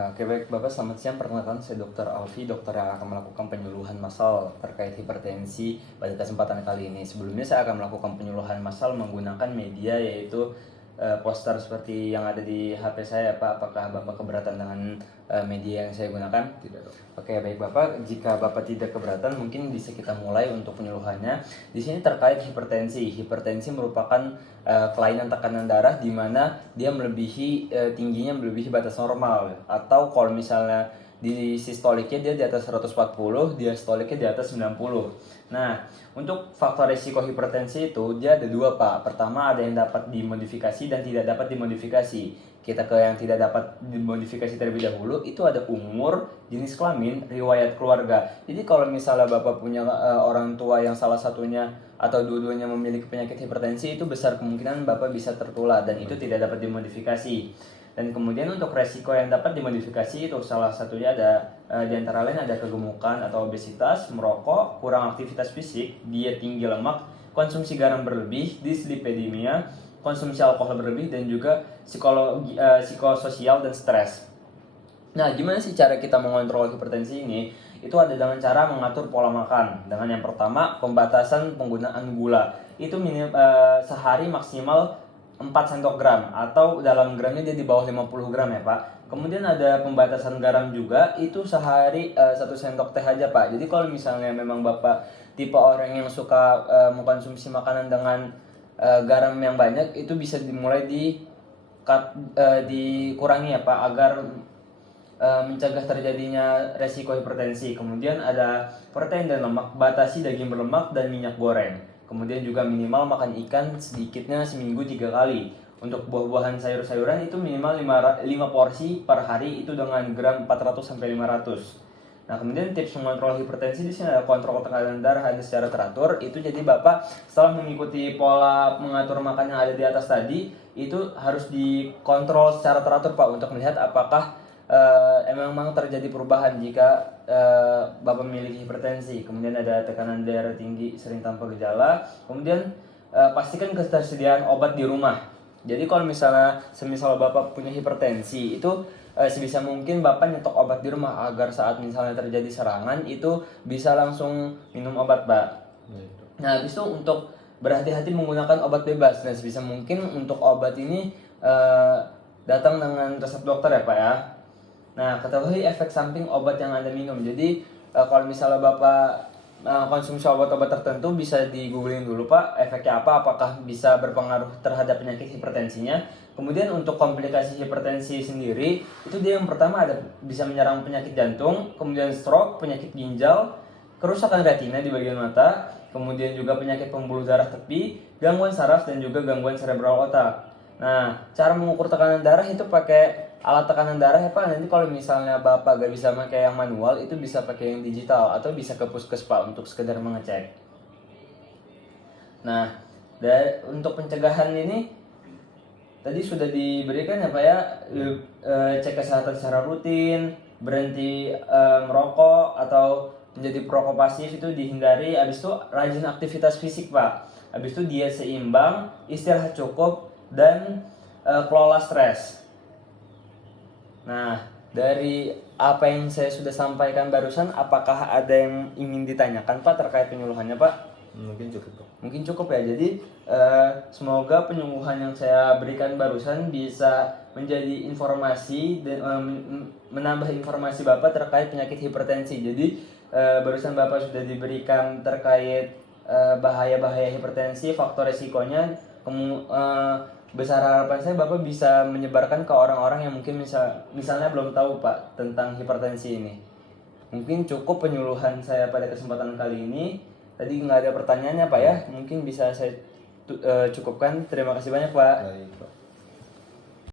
Oke baik Bapak, selamat siang. Perkenalkan saya Dr. Alfi, dokter yang akan melakukan penyuluhan massal terkait hipertensi pada kesempatan kali ini. Sebelumnya saya akan melakukan penyuluhan massal menggunakan media yaitu poster seperti yang ada di HP saya Pak. Apakah Bapak keberatan dengan media yang saya gunakan? Tidak, dok. Oke baik Bapak, jika Bapak tidak keberatan mungkin bisa kita mulai untuk penyuluhannya. Di sini terkait hipertensi. Hipertensi merupakan kelainan tekanan darah di mana dia melebihi tingginya melebihi batas normal, atau kalau misalnya di sistoliknya dia di atas 140, diastoliknya di atas 90. Nah, untuk faktor risiko hipertensi itu dia ada dua Pak. Pertama ada yang dapat dimodifikasi dan tidak dapat dimodifikasi. Kita ke yang tidak dapat dimodifikasi terlebih dahulu, itu ada umur, jenis kelamin, riwayat keluarga. Jadi kalau misalnya Bapak punya orang tua yang salah satunya atau dua-duanya memiliki penyakit hipertensi, itu besar kemungkinan Bapak bisa tertular dan itu tidak dapat dimodifikasi. Dan kemudian untuk resiko yang dapat dimodifikasi itu salah satunya ada di antara lain ada kegemukan atau obesitas, merokok, kurang aktivitas fisik, diet tinggi lemak, konsumsi garam berlebih, dislipidemia, konsumsi alkohol berlebih, dan juga psikososial dan stres. Nah, gimana sih cara kita mengontrol hipertensi ini? Itu ada dengan cara mengatur pola makan. Dengan yang pertama, pembatasan penggunaan gula. Itu sehari maksimal 4 sendok gram, atau dalam gramnya dia di bawah 50 gram ya Pak. Kemudian ada pembatasan garam juga, itu sehari 1 sendok teh aja Pak. Jadi kalau misalnya memang Bapak tipe orang yang suka mengkonsumsi makanan dengan garam yang banyak, itu bisa dimulai dikurangi ya Pak, agar mencegah terjadinya resiko hipertensi. Kemudian ada protein dan lemak, batasi daging berlemak dan minyak goreng. Kemudian juga minimal makan ikan sedikitnya seminggu 3 kali. Untuk buah-buahan sayur-sayuran itu minimal 5 porsi per hari, itu dengan gram 400 sampai 500. Nah, kemudian tips mengontrol hipertensi di sini ada kontrol tekanan darah ada secara teratur. Itu jadi Bapak setelah mengikuti pola mengatur makan yang ada di atas tadi, itu harus dikontrol secara teratur Pak, untuk melihat apakah memang terjadi perubahan jika Bapak memiliki hipertensi. Kemudian ada tekanan darah tinggi sering tanpa gejala. Kemudian pastikan ketersediaan obat di rumah. Jadi kalau misalnya semisal Bapak punya hipertensi, itu sebisa mungkin Bapak nyetok obat di rumah agar saat misalnya terjadi serangan itu bisa langsung minum obat Pak. Nah, habis itu untuk berhati-hati menggunakan obat bebas. Dan sebisa mungkin untuk obat ini datang dengan resep dokter ya Pak ya. Nah, ketahui efek samping obat yang Anda minum. Jadi kalau misalnya Bapak konsumsi obat-obat tertentu, bisa di googling dulu Pak efeknya apa, apakah bisa berpengaruh terhadap penyakit hipertensinya. Kemudian untuk komplikasi hipertensi sendiri, itu dia yang pertama ada bisa menyerang penyakit jantung, kemudian stroke, penyakit ginjal, kerusakan retina di bagian mata, kemudian juga penyakit pembuluh darah tepi, gangguan saraf, dan juga gangguan serebral otak. Nah, cara mengukur tekanan darah itu pakai alat tekanan darah ya Pak. Nanti kalau misalnya Bapak gak bisa pakai yang manual, itu bisa pakai yang digital atau bisa ke puskes Pak untuk sekedar mengecek. Nah, untuk pencegahan ini tadi sudah diberikan ya Pak ya, cek kesehatan secara rutin, berhenti merokok atau menjadi perokok pasif itu dihindari. Habis itu rajin aktivitas fisik Pak. Habis itu diet seimbang, istirahat cukup, dan kelola stres. Nah, dari apa yang saya sudah sampaikan barusan, apakah ada yang ingin ditanyakan Pak terkait penyuluhannya Pak? Mungkin cukup, Dok. Mungkin cukup ya. Jadi semoga penyuluhan yang saya berikan barusan bisa menjadi informasi dan menambah informasi Bapak terkait penyakit hipertensi. Jadi barusan Bapak sudah diberikan terkait bahaya-bahaya hipertensi, faktor resikonya. Besar harapan saya Bapak bisa menyebarkan ke orang-orang yang mungkin misalnya belum tahu Pak tentang hipertensi ini. Mungkin cukup penyuluhan saya pada kesempatan kali ini. Tadi nggak ada pertanyaannya Pak ya, mungkin bisa saya cukupkan. Terima kasih banyak Pak. Baik, Pak.